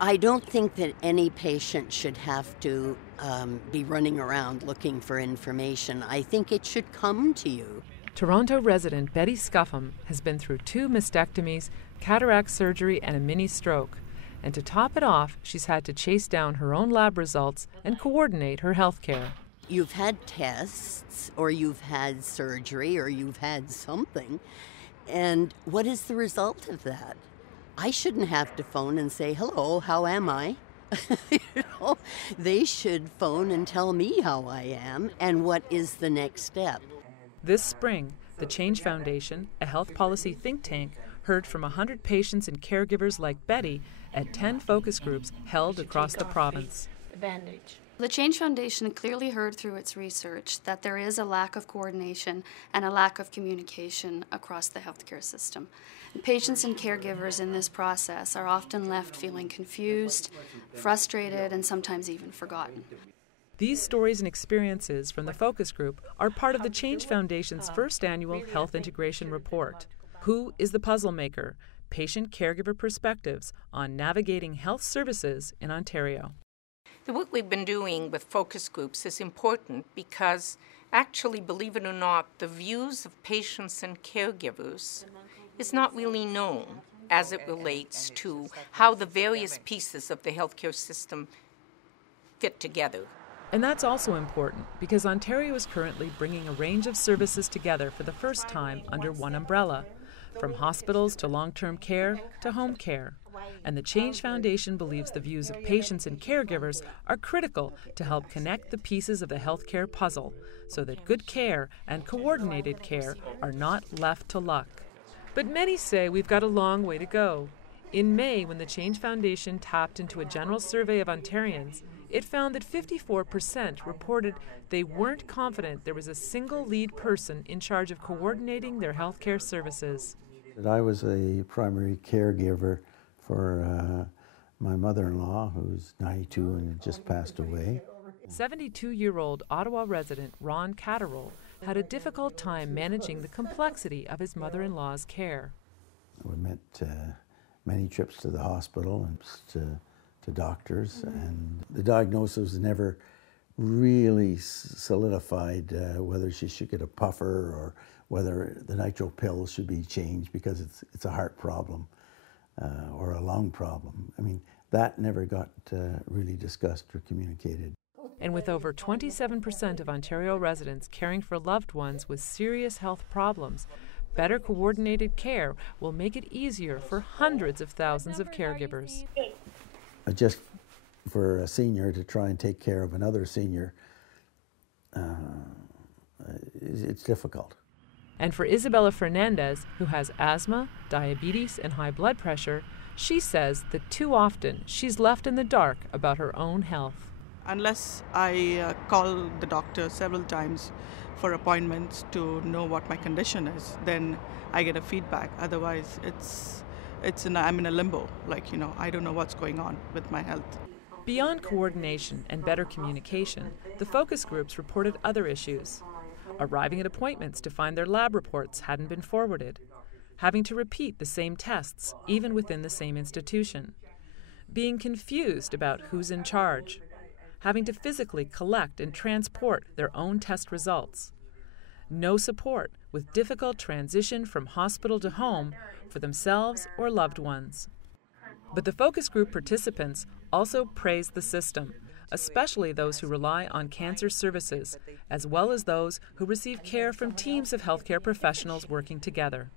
I don't think that any patient should have to be running around looking for information. I think it should come to you. Toronto resident Betty Scuffham has been through 2 mastectomies, cataract surgery, and a mini stroke. And to top it off, she's had to chase down her own lab results and coordinate her health care. You've had tests, or you've had surgery, or you've had something. And what is the result of that? I shouldn't have to phone and say, hello, how am I? You know, they should phone and tell me how I am and what is the next step. This spring, the Change Foundation, a health policy think tank, heard from 100 patients and caregivers like Betty at 10 focus groups held across the province. The Change Foundation clearly heard through its research that there is a lack of coordination and a lack of communication across the healthcare system. Patients and caregivers in this process are often left feeling confused, frustrated, and sometimes even forgotten. These stories and experiences from the focus group are part of the Change Foundation's first annual Health Integration Report. Who is the Puzzle Maker? Patient-caregiver perspectives on navigating health services in Ontario. The work we've been doing with focus groups is important because, actually, believe it or not, the views of patients and caregivers is not really known as it relates to how the various pieces of the healthcare system fit together. And that's also important because Ontario is currently bringing a range of services together for the first time under one umbrella, from hospitals to long-term care to home care. And the Change Foundation believes the views of patients and caregivers are critical to help connect the pieces of the healthcare puzzle so that good care and coordinated care are not left to luck. But many say we've got a long way to go. In May, when the Change Foundation tapped into a general survey of Ontarians, it found that 54% reported they weren't confident there was a single lead person in charge of coordinating their healthcare services. I was a primary caregiver for my mother-in-law, who's 92 and had just passed away. 72-year-old Ottawa resident Ron Catterall had a difficult time managing the complexity of his mother-in-law's care. We met many trips to the hospital and to doctors, and the diagnosis was never really solidified whether she should get a puffer or whether the nitro pills should be changed because it's a heart problem or a lung problem. I mean, that never got really discussed or communicated. And with over 27% of Ontario residents caring for loved ones with serious health problems, better coordinated care will make it easier for hundreds of thousands of caregivers. Just for a senior to try and take care of another senior, it's difficult. And for Isabella Fernandez, who has asthma, diabetes, and high blood pressure, she says that too often she's left in the dark about her own health. Unless I call the doctor several times for appointments to know what my condition is, then I get a feedback. Otherwise, I'm in a limbo. I don't know what's going on with my health. Beyond coordination and better communication, the focus groups reported other issues. Arriving at appointments to find their lab reports hadn't been forwarded. Having to repeat the same tests, even within the same institution. Being confused about who's in charge. Having to physically collect and transport their own test results. No support with difficult transition from hospital to home for themselves or loved ones. But the focus group participants also praised the system, especially those who rely on cancer services, as well as those who receive care from teams of healthcare professionals working together.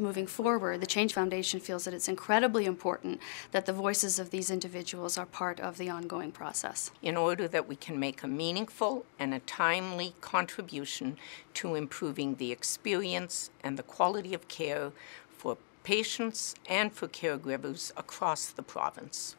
Moving forward, the Change Foundation feels that it's incredibly important that the voices of these individuals are part of the ongoing process. In order that we can make a meaningful and a timely contribution to improving the experience and the quality of care for patients and for caregivers across the province.